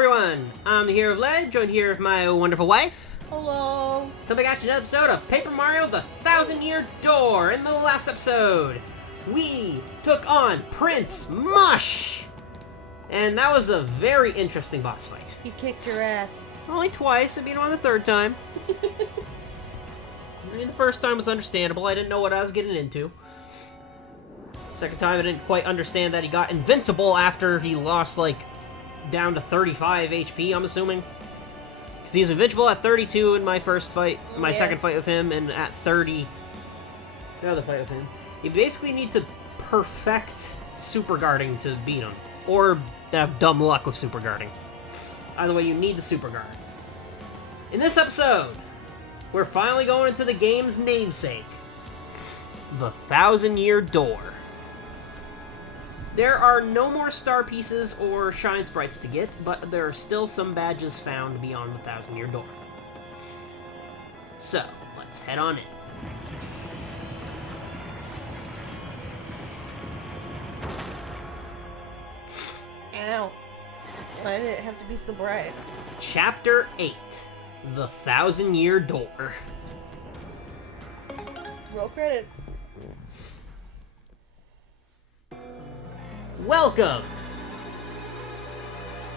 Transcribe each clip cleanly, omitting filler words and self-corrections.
everyone! I'm the Herooflead, joined here with my wonderful wife. Hello! Coming back to an episode of Paper Mario the 1,000-Year Door. In the last episode, we took on Prince Mush! And that was a very interesting boss fight. He kicked your ass. Only twice, I beat him on the third time. I mean, the first time was understandable, I didn't know what I was getting into. Second time, I didn't quite understand that he got invincible after he lost, like, down to 35 HP, I'm assuming. Because he was invincible at 32 in my first fight, my second fight with him, and at 30, the other fight with him. You basically need to perfect super guarding to beat him. Or have dumb luck with super guarding. Either way, you need the super guard. In this episode, we're finally going into the game's namesake. The 1,000-Year Door. There are no more star pieces or shine sprites to get, but there are still some badges found beyond the 1,000-Year Door. So, let's head on in. Ow. Why did it have to be so bright? Chapter 8, The 1,000-Year Door. Roll credits. Welcome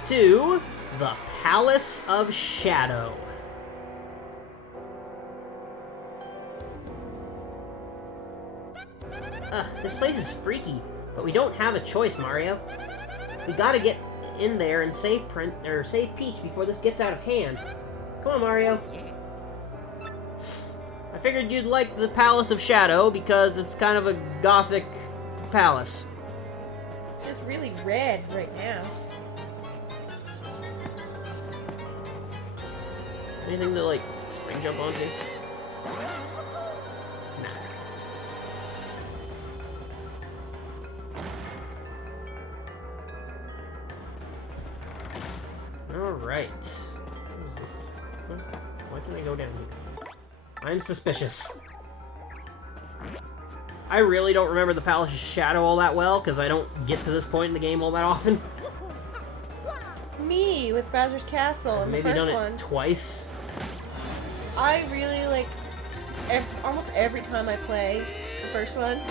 to the Palace of Shadow. This place is freaky, but we don't have a choice, Mario. We gotta get in there and save Peach before this gets out of hand. Come on, Mario. I figured you'd like the Palace of Shadow because it's kind of a gothic palace. It's just really red right now. Anything to, like, spring jump onto? Nah. Alright. What is this? Why can't I go down here? I'm suspicious. I really don't remember the Palace of Shadow all that well, because I don't get to this point in the game all that often. Me, with Bowser's Castle in the Maybe first done one. it twice. I really, like, almost every time I play the first one,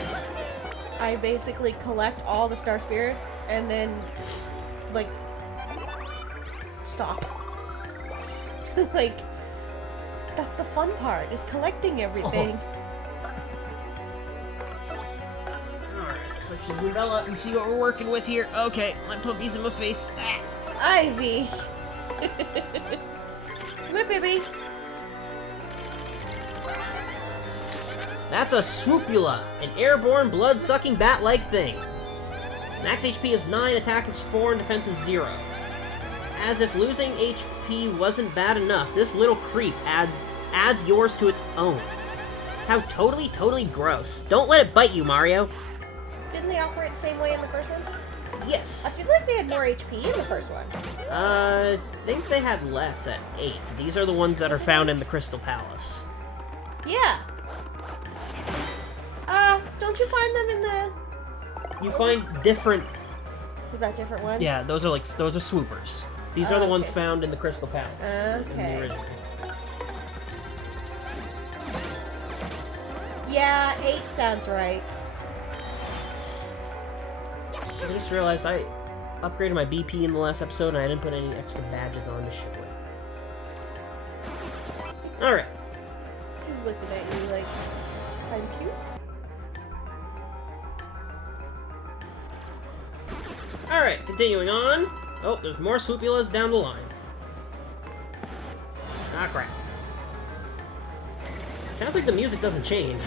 I basically collect all the star spirits, and then, like, stop. Like, that's the fun part, is collecting everything. Oh. Let's just move up and see what we're working with here. Okay, my puppy's in my face. Ah. Ivy! Come here, baby! That's a Swoopula, an airborne, blood-sucking bat-like thing. Max HP is 9, attack is 4, and defense is 0. As if losing HP wasn't bad enough, this little creep adds yours to its own. How totally gross. Don't let it bite you, Mario. Didn't they operate the same way in the first one? Yes. I feel like they had more HP in the first one. I think they had less at 8. These are the ones that are found in the Crystal Palace. Yeah. Don't you find them in the... You find different... Was that different ones? Yeah, those are swoopers. These are the ones found in the Crystal Palace. In the original. Yeah, 8 sounds right. I just realized I upgraded my BP in the last episode and I didn't put any extra badges on to show it. Alright. She's looking at you like, I'm cute. Alright, continuing on. Oh, there's more Swoopulas down the line. Ah, crap. Sounds like the music doesn't change.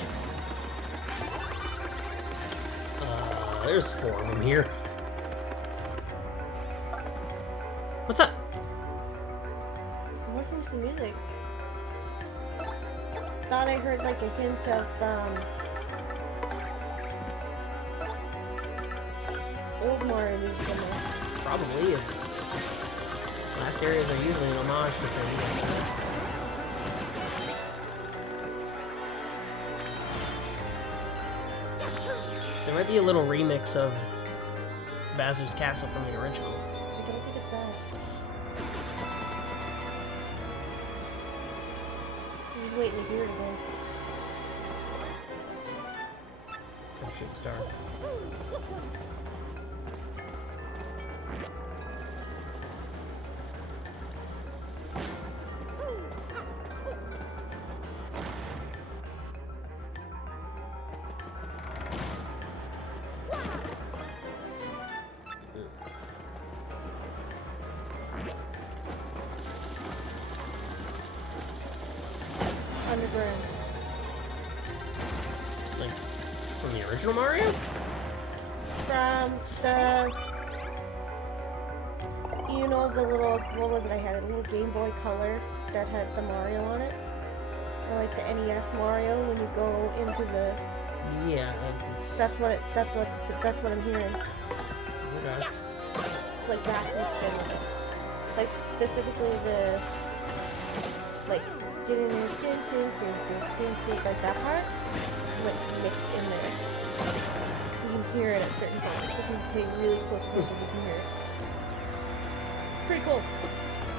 There's 4 of them here. What's up? I'm listening to the music. Thought I heard like a hint of, old Mario music in there. Probably. Last areas are usually an homage to things. There might be a little remix of Bowser's Castle from the original. I don't think it's that. just waiting to hear it again. Oh, shooting star. Underground. Like, from the original Mario? From the... You know the little... What was it I had? A little Game Boy Color that had the Mario on it? Or like the NES Mario when you go into the... Yeah, That's what I'm hearing. okay. It's like that's mixed in with it. Like specifically the... Like... Like that part is like mixed in there. You can hear it at certain points. If you pay really close attention, you can hear it. Pretty cool.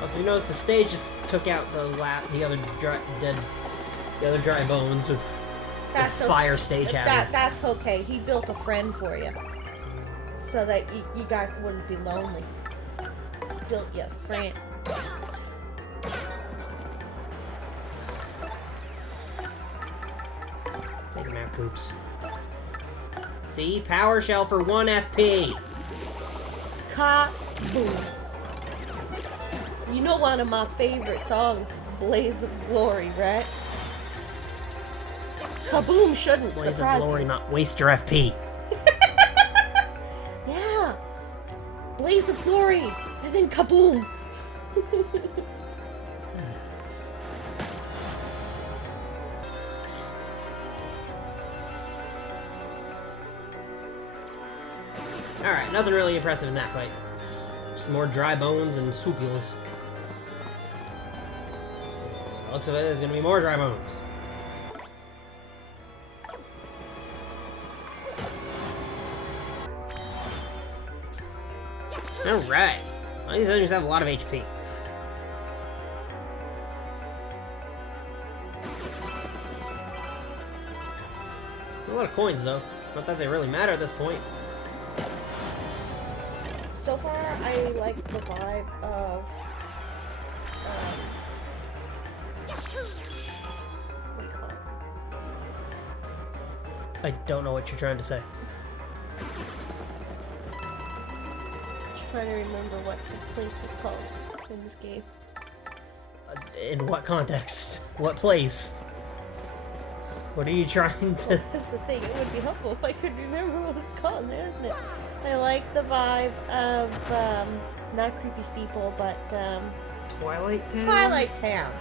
Also, you notice the stage just took out the other dry bones of the fire stage had. That's okay. He built a friend for you, so that you guys wouldn't be lonely. Built you a friend. Take him out, Poops. See? Power Shell for 1 FP! Kaboom! You know one of my favorite songs is Blaze of Glory, right? Kaboom shouldn't Blaze surprise of Glory, you. not waste your FP. Yeah! Blaze of Glory! As in kaboom! Alright, nothing really impressive in that fight. Just more dry bones and swoopulas. Looks of it, there's gonna be more dry bones. Alright. Well, these enemies have a lot of HP. A lot of coins, though. Not that they really matter at this point. So far, I like the vibe of... what do you call it? I don't know what you're trying to say. Trying to remember what the place was called in this game. In what context? What place? What are you trying to... That's the thing, it would be helpful if I could remember what it's called now, isn't it? I like the vibe of, not Creepy Steeple, but, Twilight Town? Twilight Town.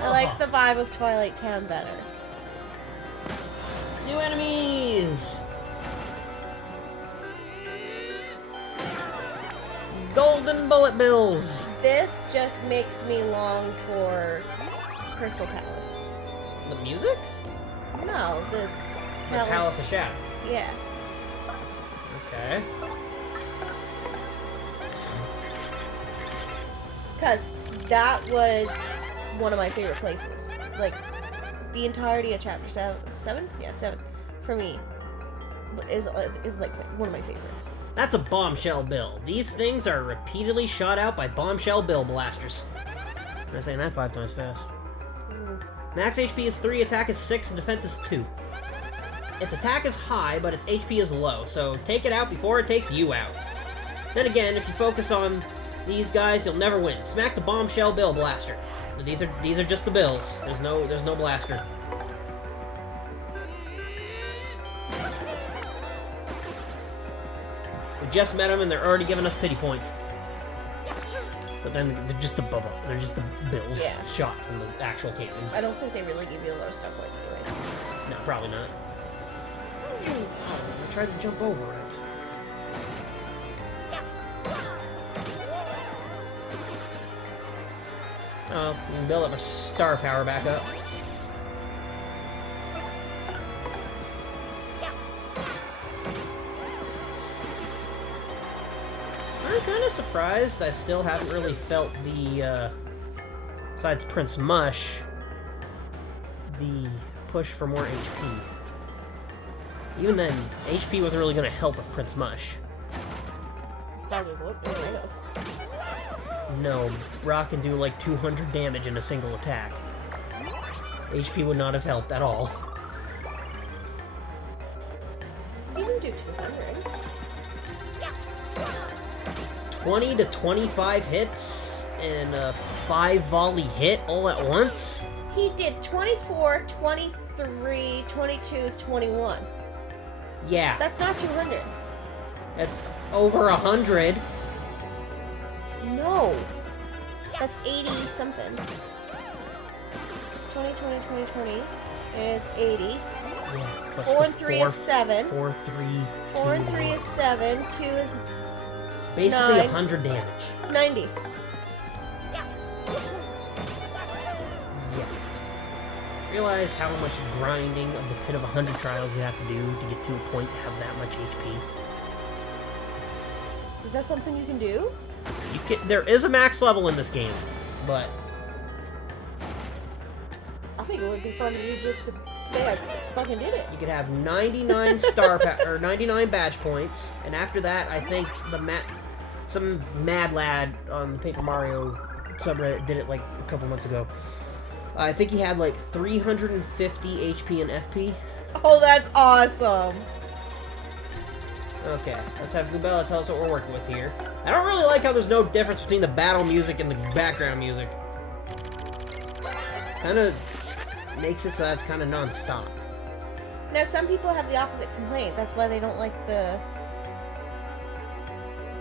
I like the vibe of Twilight Town better. New enemies! Golden bullet bills! This just makes me long for Crystal Palace. The music? No, the Palace of Shadow. Yeah. Okay. Because that was one of my favorite places. Like, the entirety of Chapter 7? Yeah, 7. For me, is like one of my favorites. That's a bombshell bill. These things are repeatedly shot out by bombshell bill blasters. I'm saying that 5 times fast. Max HP is 3, attack is 6, and defense is 2. Its attack is high, but its HP is low, so take it out before it takes you out. Then again, if you focus on these guys, you'll never win. Smack the bombshell bill blaster. These are just the bills. There's no blaster. We just met them and they're already giving us pity points. But then they're just the bubble. They're just the bills shot from the actual cannons. I don't think they really give you a lot of stuff points anyway. No, probably not. I tried to jump over it. Oh, we can build up our star power back up. I'm kind of surprised I still haven't really felt the, besides Prince Mush, the push for more HP. Even then, HP wasn't really going to help with Prince Mush. Probably won't be enough. No, Brock can do like 200 damage in a single attack. HP would not have helped at all. You can do 200. 20 to 25 hits and a 5 volley hit all at once? He did 24, 23, 22, 21. Yeah. That's not 200. That's over 100. No. That's 80 something. 20, 20, 20, 20 is 80. Yeah, plus 4 the and 3 is 7. 4, 3, 4 2, and 3 is 7. 2 is basically 9. 100 damage. 90. Yeah. Realize how much grinding of the Pit of 100 Trials you have to do to get to a point to have that much HP. Is that something you can do? There is a max level in this game, but I think it would be fun to do just to say I fucking did it. you could have 99 or 99 badge points, and after that, I think some mad lad on the Paper Mario subreddit did it like a couple months ago. I think he had like 350 HP and FP. Oh, that's awesome. Okay, let's have Gubella tell us what we're working with here. I don't really like how there's no difference between the battle music and the background music. Kind of makes it so that's kind of non-stop. Now, some people have the opposite complaint. That's why they don't like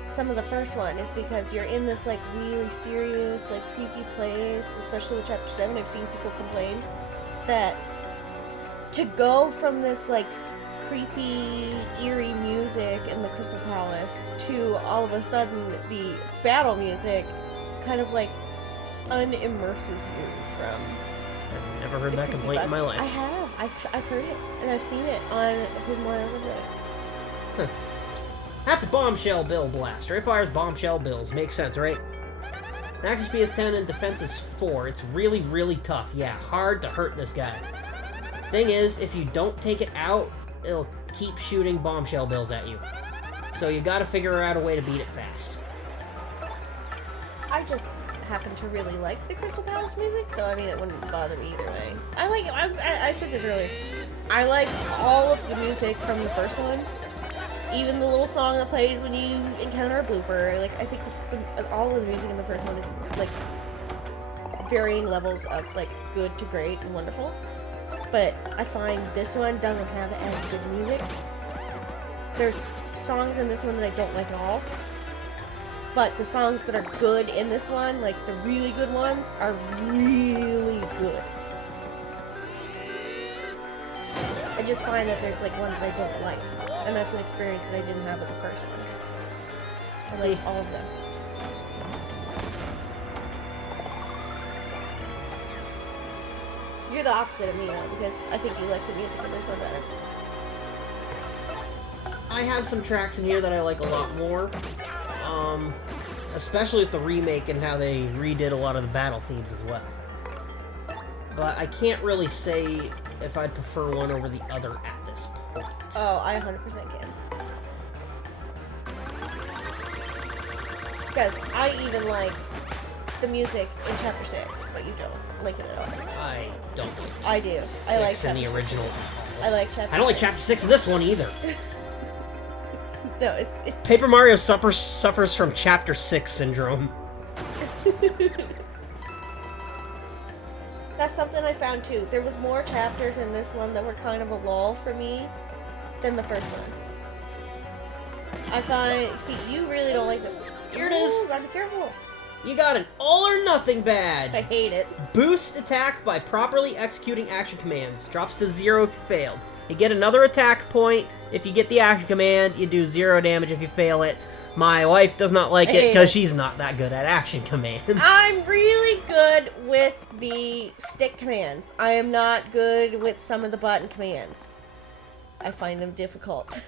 some of the first one, is because you're in this like really serious, like creepy place, especially with Chapter 7. I've seen people complain that to go from this like creepy, eerie music in the Crystal Palace to all of a sudden the battle music kind of like unimmerses you from. I've never heard that complaint in my life. I have. I've heard it, and I've seen it on Paper Mario Subreddit. Huh. That's a bombshell bill blaster. It fires bombshell bills. Makes sense, right? Max HP is 10 and defense is 4. It's really, really tough. Yeah, hard to hurt this guy. Thing is, if you don't take it out, it'll keep shooting bombshell bills at you. So you gotta figure out a way to beat it fast. I just happen to really like the Crystal Palace music, so I mean it wouldn't bother me either way. I said this earlier. I like all of the music from the first one. Even the little song that plays when you encounter a blooper. Like, I think all of the music in the first one is like varying levels of like good to great and wonderful. But I find this one doesn't have as good music. There's songs in this one that I don't like at all. But the songs that are good in this one, like the really good ones, are really good. I just find that there's like ones that I don't like. And that's an experience that I didn't have with the first one. I like all of them. You're the opposite of me though, because I think you like the music in this one better. I have some tracks in here that I like a lot more. Especially with the remake and how they redid a lot of the battle themes as well. But I can't really say if I'd prefer one over the other at this point. Oh, I 100% can. Because I even like the music in Chapter 6, but you don't like it at all. I don't like it. I do. I like in Chapter the 6. original. I like Chapter 6. I don't like Chapter 6 of this one either. No, it's Paper Mario suffers from Chapter 6 syndrome. That's something I found too. There was more chapters in this one that were kind of a lull for me than the first one. I find... See, you really don't like this. Here it is. Gotta be careful. You got an all or nothing badge. I hate it. Boost attack by properly executing action commands. Drops to 0 if you failed. You get another attack point if you get the action command. You do 0 damage if you fail it. My wife does not like it because she's not that good at action commands. I'm really good with the stick commands. I am not good with some of the button commands. I find them difficult.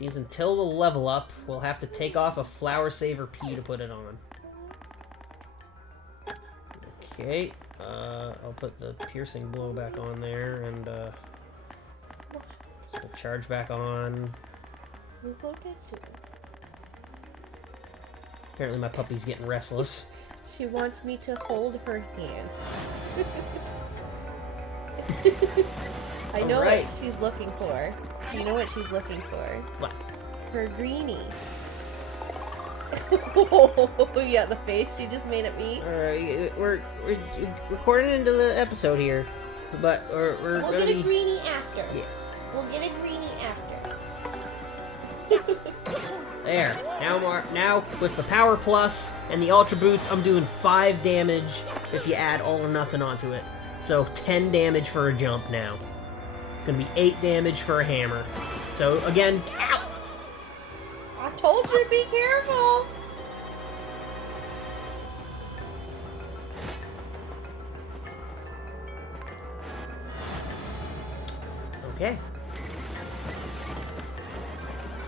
Seems until the level up, we'll have to take off a Flower Saver P to put it on. Okay, I'll put the Piercing Blow back on there, and so we'll charge back on. We'll go get soon. Apparently my puppy's getting restless. She wants me to hold her hand. I know Alright. what she's looking for. You know what she's looking for? What? Her greenie. Oh, yeah, the face she just made at me. Alright, we're recording into the episode here, but we're We'll gonna get a be... greenie after. Yeah. We'll get a greenie after. There. Now with the Power Plus and the Ultra Boots, I'm doing 5 damage if you add All or Nothing onto it. So 10 damage for a jump now. It's gonna be 8 damage for a hammer. So again, ow! I told you to be careful. Okay.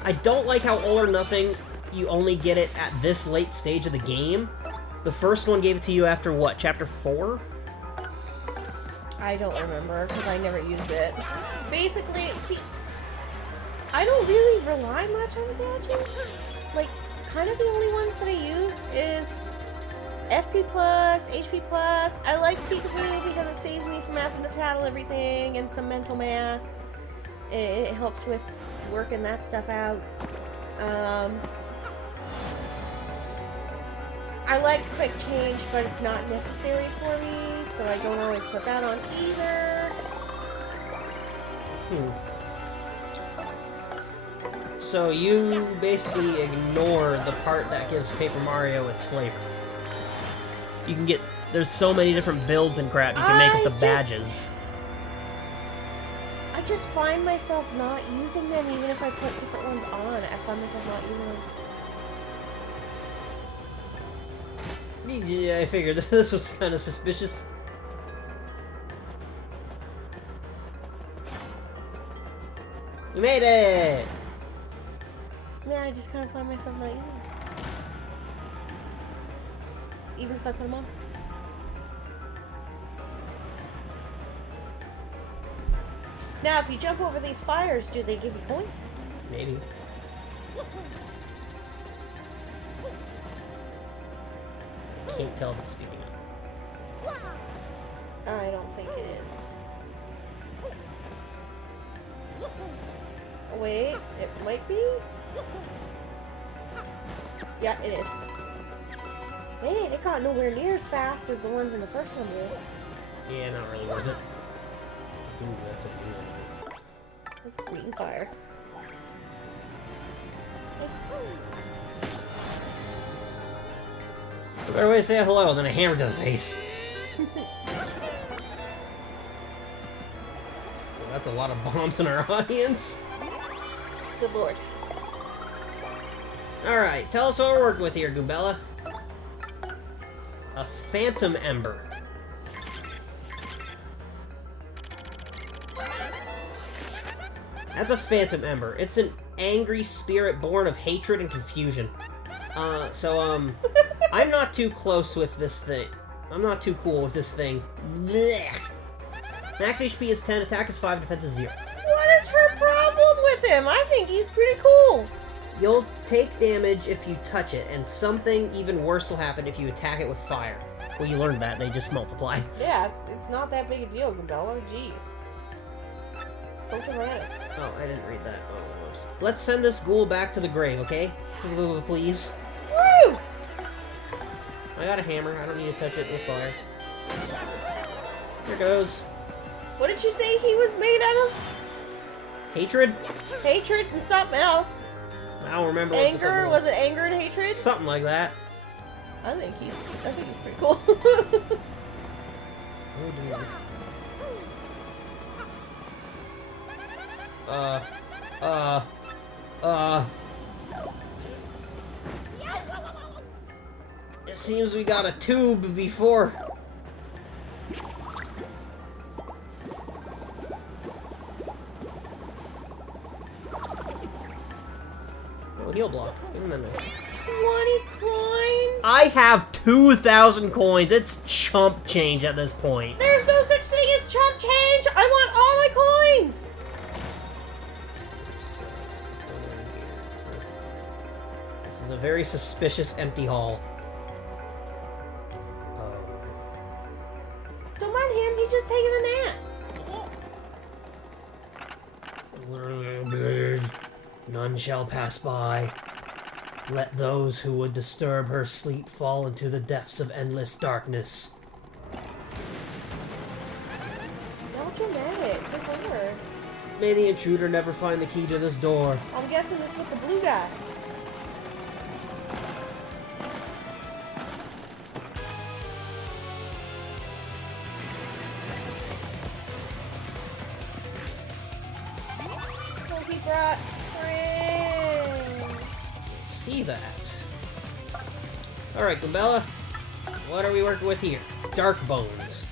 I don't like how All or Nothing, you only get it at this late stage of the game. The first one gave it to you after what, chapter 4? I don't remember because I never used it. Basically, see, I don't really rely much on the gadgets. Like, kind of the only ones that I use is FP plus, HP plus. I like Peekaboo because it saves me from having to tattle everything and some mental math. It helps with working that stuff out. I like quick change, but it's not necessary for me, so I don't always put that on either. So you basically ignore the part that gives Paper Mario its flavor. You can get... There's so many different builds and crap you can make with the badges. I just find myself not using them even if I put different ones on. I find myself not using them. Yeah, I figured this was kind of suspicious. You made it! Yeah, I just kind of find myself not using them. Even if I put them on. Now, if you jump over these fires, do they give you coins? Maybe. I can't tell if it's speaking up. I don't think it is. Wait, it might be? Yeah, it is. Man, it got nowhere near as fast as the ones in the first one did. Yeah, not really worth it. Ooh, that's a new one. That's green fire. A better way to say hello than a hammer to the face. Well, that's a lot of bombs in our audience. Good lord. Alright, tell us what we're working with here, Goombella. A Phantom Ember. That's a Phantom Ember. It's an angry spirit born of hatred and confusion. I'm not too close with this thing. I'm not too cool with this thing. Blech. Max HP is 10, attack is 5, defense is 0. What is her problem with him? I think he's pretty cool. You'll take damage if you touch it, and something even worse will happen if you attack it with fire. Well, you learned that. They just multiply. Yeah, it's not that big a deal, Goombella. Jeez. So dramatic. Oh, I didn't read that. Oh, whoops. Let's send this ghoul back to the grave, okay? Please. Woo! I got a hammer. I don't need to touch it with fire. Here goes. What did you say he was made out of? Hatred? Hatred and something else. I don't remember. What Anger? Was it anger and hatred? Something like that. I think he's pretty cool. Oh dear. It seems we got a tube before. Oh, heal block. Isn't that nice? 20 coins? I have 2,000 coins. It's chump change at this point. There's no such thing as chump change! I want all my coins! So, what's going on here? This is a very suspicious empty hall. Don't mind him, he's just taking a nap. None shall pass by. Let those who would disturb her sleep fall into the depths of endless darkness. Not dramatic, good lord. May the intruder never find the key to this door. I'm guessing it's with the blue guy. Oh, he brought friends. See that. Alright, Gumbella. What are we working with here? Dark Bones.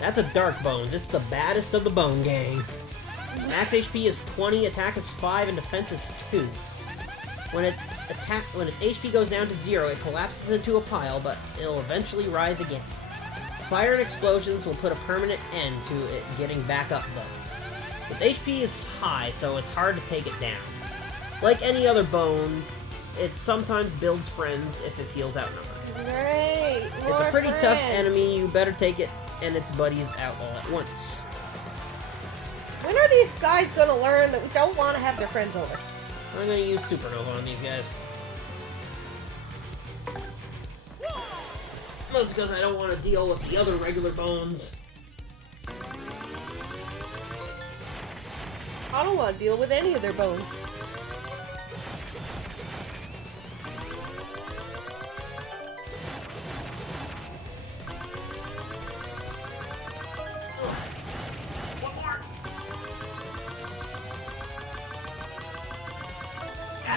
That's a Dark Bones. It's the baddest of the Bone Gang. Max HP is 20, attack is 5, and defense is 2. When its HP goes down to 0, it collapses into a pile, but it'll eventually rise again. Fire and explosions will put a permanent end to it getting back up, though. Its HP is high, so it's hard to take it down. Like any other bone, it sometimes builds friends if it feels outnumbered. Great. It's a pretty tough enemy, you better take it and its buddies out all at once. When are these guys gonna learn that we don't want to have their friends over? I'm gonna use Supernova on these guys. Mostly because I don't want to deal with the other regular bones. I don't want to deal with any of their bones.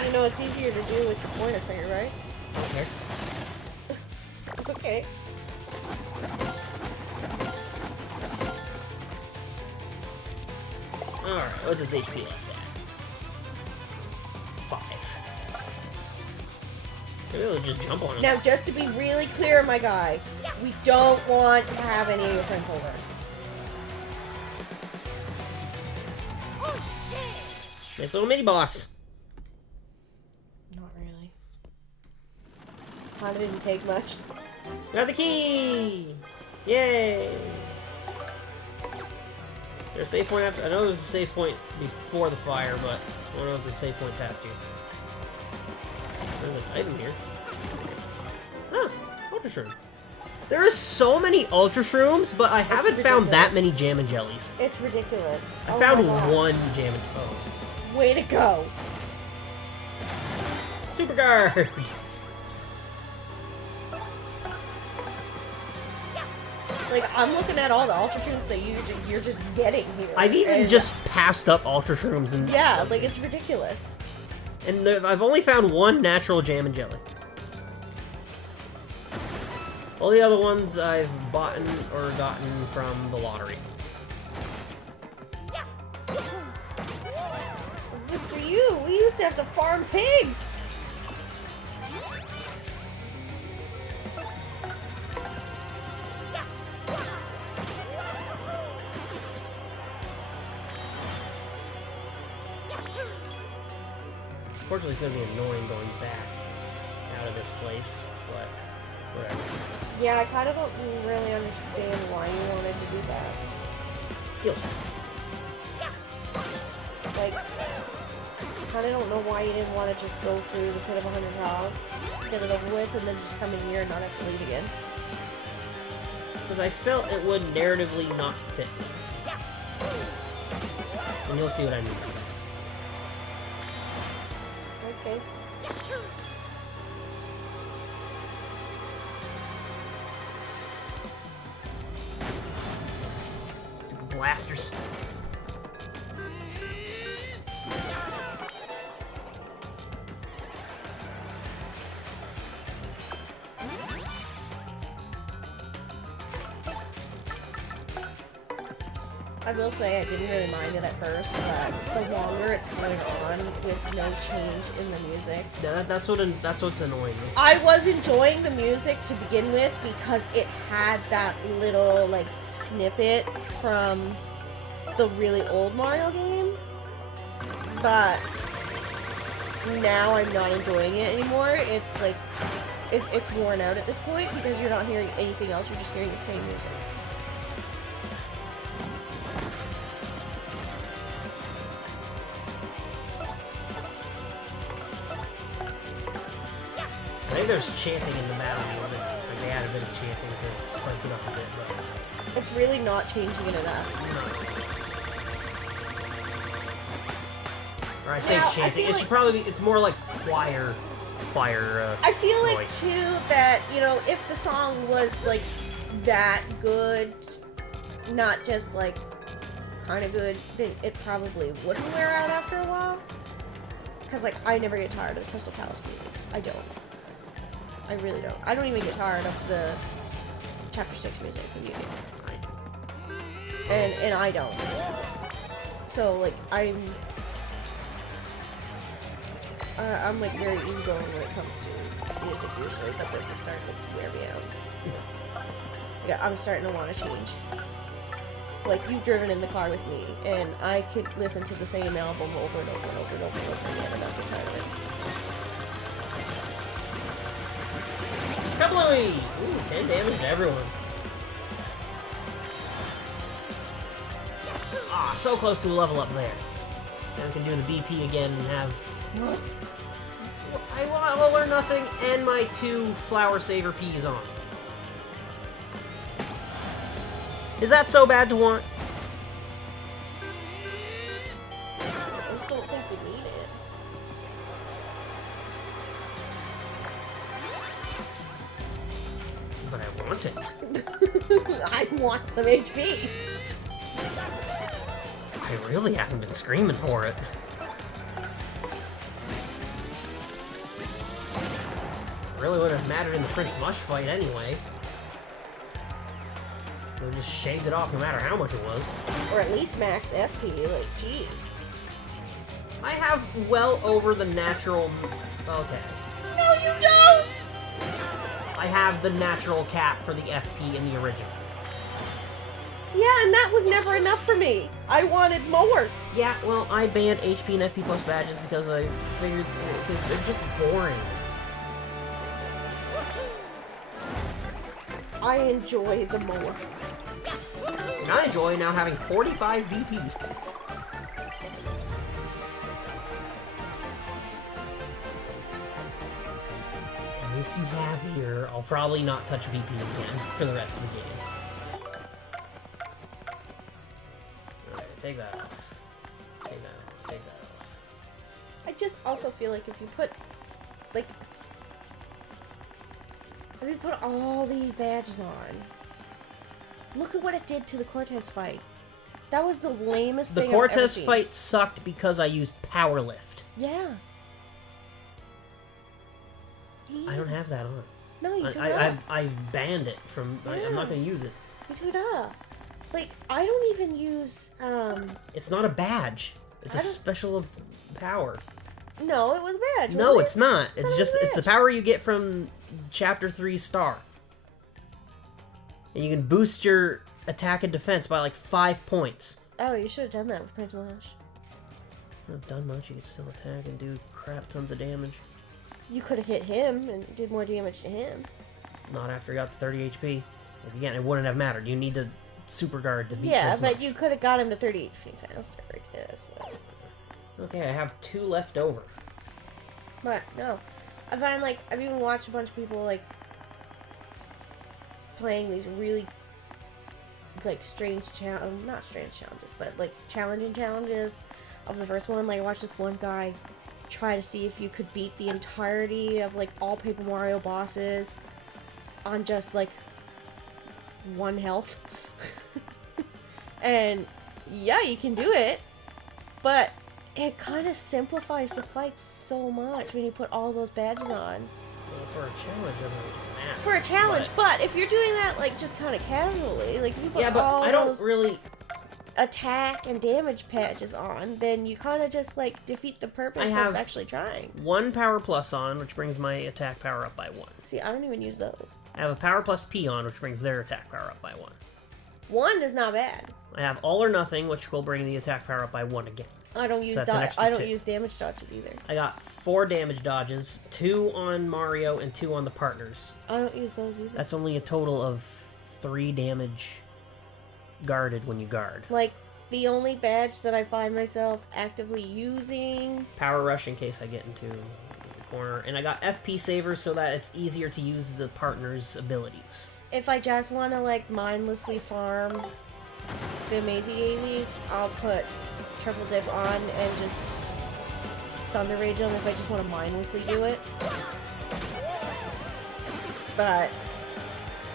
You know, it's easier to do with the pointer finger, right? Okay. Okay. Alright, what's its HP left at? 5. Maybe we'll just jump on him. Now, just to be really clear, my guy, we don't want to have any of your friends over. Nice little mini boss. Not really. Kinda didn't take much. Got the key! Yay! Is there a save point after? I know there's a save point before the fire, but I don't know if there's a save point past here. There's an item here. Huh, Ultra Shroom. There are so many Ultra Shrooms, but I haven't found that many Jam and Jellies. It's ridiculous. I found one Jam and... Oh. Way to go! Super Guard! Like, I'm looking at all the Ultra Shrooms that you're just getting here. I've even just passed up Ultra Shrooms and... Yeah, like, it's ridiculous. And I've only found one natural Jam and Jelly. All the other ones I've bought or gotten from the lottery. Good for you! We used to have to farm pigs! Unfortunately, it's gonna be annoying going back out of this place, but whatever. Yeah, I kind of don't really understand why you wanted to do that. You'll see. Like, I kind of don't know why you didn't want to just go through the Pit of 100 House, get it over with, and then just come in here and not have to leave again. Because I felt it would narratively not fit. And you'll see what I mean by that. Okay. Stupid blasters. I will say I didn't really mind it at first, but the longer it's going on with no change in the music. Yeah, that's what's annoying me. I was enjoying the music to begin with because it had that little, like, snippet from the really old Mario game. But now I'm not enjoying it anymore. It's like, it's worn out at this point because you're not hearing anything else, you're just hearing the same music. I think there's chanting in the battle music. Like they add a bit of chanting to spice it up a bit, but It's really not changing it enough. or I say Now, I chanting. feel It like- should probably be. It's more like choir. I feel like voice. too that, you know, if the song was like that good, not just like kind of good, then it probably wouldn't wear out after a while. Because like I never get tired of the Crystal Palace music. I don't. I really don't. I don't even get tired of the Chapter 6 music when you do. And I don't. So like I'm like very easygoing when it comes to music usually, but this is starting to wear me out. Yeah, I'm starting to want to change. Like, you've driven in the car with me, and I could listen to the same album over and over and over and over and over again, and not get tired of it. Kablooey! Ooh, 10 damage to everyone. Ah, so close to a level up there. Now we can do the BP again and have... I want all or nothing and my 2 flower saver peas on. Is that so bad to want? I just don't think we need it. But I want it. I want some HP. I really haven't been screaming for it. Really would have mattered in the Prince Mush fight anyway. They just shaved it off no matter how much it was. Or at least max FP, like, jeez. I have well over the natural... Okay. No, you don't! I have the natural cap for the FP in the original. Yeah, and that was never enough for me. I wanted more. Yeah, well, I banned HP and FP plus badges because I figured... because they're just boring. I enjoy the more. And I enjoy now having 45 BP. Makes you happier. I'll probably not touch BP again for the rest of the game. Alright, take that off. Take that off. Take that off. I just also feel like if you put, like, if you put all these badges on, look at what it did to the Cortez fight. That was the lamest The thing I've ever Cortez seen. fight sucked because I used Power Lift. Yeah. I don't have that on. No, you took it off. I've banned it from... I'm not going to use it. You took it off. Like, I don't even use, It's not a badge. It's a I don't- special power. No, it was a badge. No, wasn't it's it? not. I It's thought it just... was a It's the badge. power you get from Chapter 3 Star. And you can boost your attack and defense by like 5 points. Oh, you should have done that with Prince Lash. Not done much. You can still attack and do crap tons of damage. You could have hit him and did more damage to him. Not after you got to 30 HP. Like, again, it wouldn't have mattered. You need to super guard to beat Yeah, Prince but Mush. you could have got him to 30 HP faster, I guess. Okay, I have 2 left over. But, no. I find, like, I've even watched a bunch of people, like, playing these really, like, strange not strange challenges, but, like, challenging challenges of the first one. Like, I watched this one guy try to see if you could beat the entirety of, like, all Paper Mario bosses on just, like, 1 health. And, yeah, you can do it, but it kind of simplifies the fight so much when you put all those badges on. Well, for a challenge, it doesn't matter. For a challenge, but if you're doing that, like, just kind of casually, like, if you put Yeah, but all I don't those... really... attack and damage patches on, then you kind of just, like, defeat the purpose of actually trying. 1 Power Plus on, which brings my attack power up by 1. See, I don't even use those. I have a Power Plus P on, which brings their attack power up by 1. 1 is not bad. I have All or Nothing, which will bring the attack power up by 1 again. I don't use I don't use damage dodges either. I got 4 damage dodges, 2 on Mario and 2 on the partners. I don't use those either. That's only a total of 3 damage guarded when you guard. Like, the only badge that I find myself actively using... Power Rush in case I get into the corner. And I got FP Savers so that it's easier to use the partner's abilities. If I just want to, like, mindlessly farm the Amazing Dailies, I'll put Triple Dip on and just Thunder Rage them if I just want to mindlessly do it. But,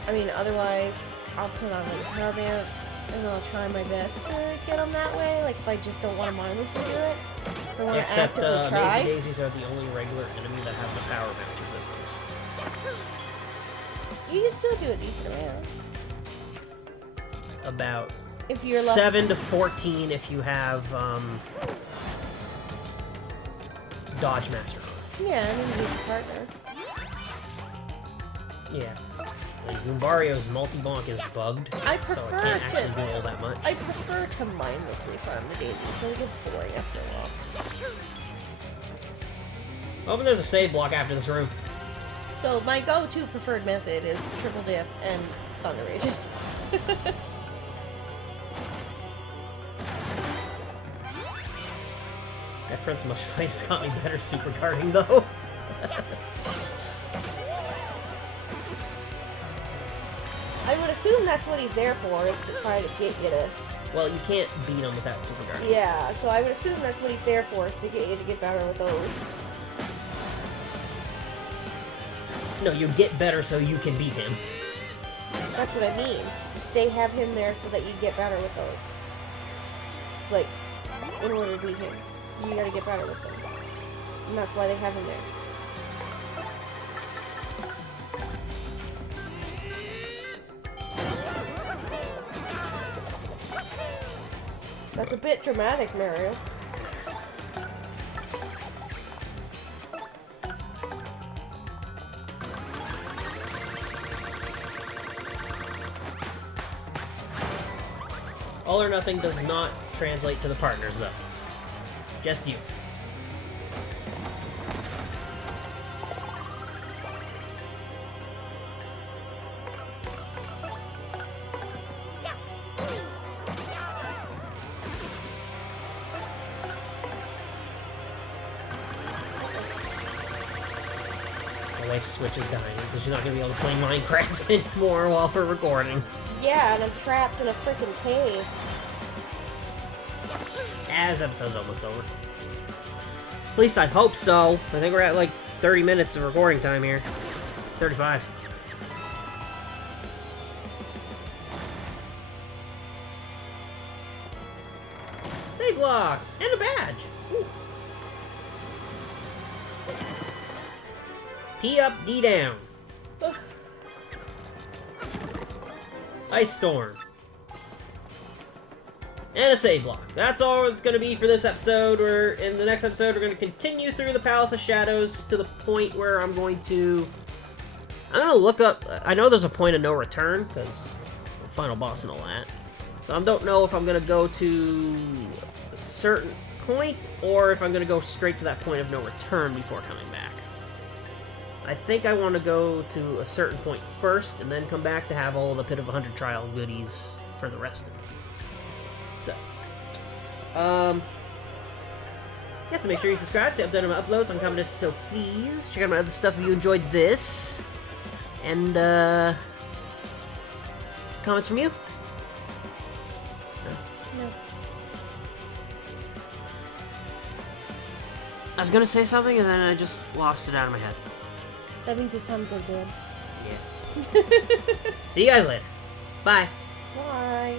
I mean, otherwise, I'll put on, like, Power Dance, and I'll try my best to get them that way, like, if I just don't want to mindlessly do it. If I want to actively try. Amazing Daisies are the only regular enemy that have the Power Bounce resistance. You can still do a decent amount. About if you're 7 to 14 if you have Dodge Master on. Yeah, I mean, he's a partner. Yeah. And Goombario's multi-bonk is bugged, I prefer so it can't actually do all that much. I prefer to mindlessly farm the daisies, so it gets boring after a while. Hoping there's a save block after this room. So my go-to preferred method is Triple Dip and Thunder Rages. That Prince Mush fight has got me better super guarding though. I would assume that's what he's there for, is to try to get you to... Well, you can't beat him without super guarding. Yeah, so I would assume that's what he's there for, is to get you to get better with those. No, you get better so you can beat him. That's what I mean. They have him there so that you get better with those. Like, in order to beat him, you gotta get better with them. And that's why they have him there. That's a bit dramatic, Mario. All or Nothing does not translate to the partners, though. Just you. My wife Switch is dying, so she's not going to be able to play Minecraft anymore while we're recording. Yeah, and I'm trapped in a freaking cave. As episode's almost over. At least I hope so. I think we're at like 30 minutes of recording time here. 35. Save block! And a badge! Ooh. P up, D down. Ice Storm. And a save block. That's all it's going to be for this episode. In the next episode, we're going to continue through the Palace of Shadows to the point where I'm going to look up... I know there's a point of no return, because the final boss and all that. So I don't know if I'm going to go to a certain point, or if I'm going to go straight to that point of no return before coming back. I think I want to go to a certain point first, and then come back to have all the Pit of 100 Trial goodies for the rest of it. So, yeah, so make sure you subscribe, stay updated on my uploads, on comment if so please. Check out my other stuff if you enjoyed this. And, comments from you? No. I was gonna say something, and then I just lost it out of my head. That means it's time to go to bed. Yeah. See you guys later. Bye. Bye.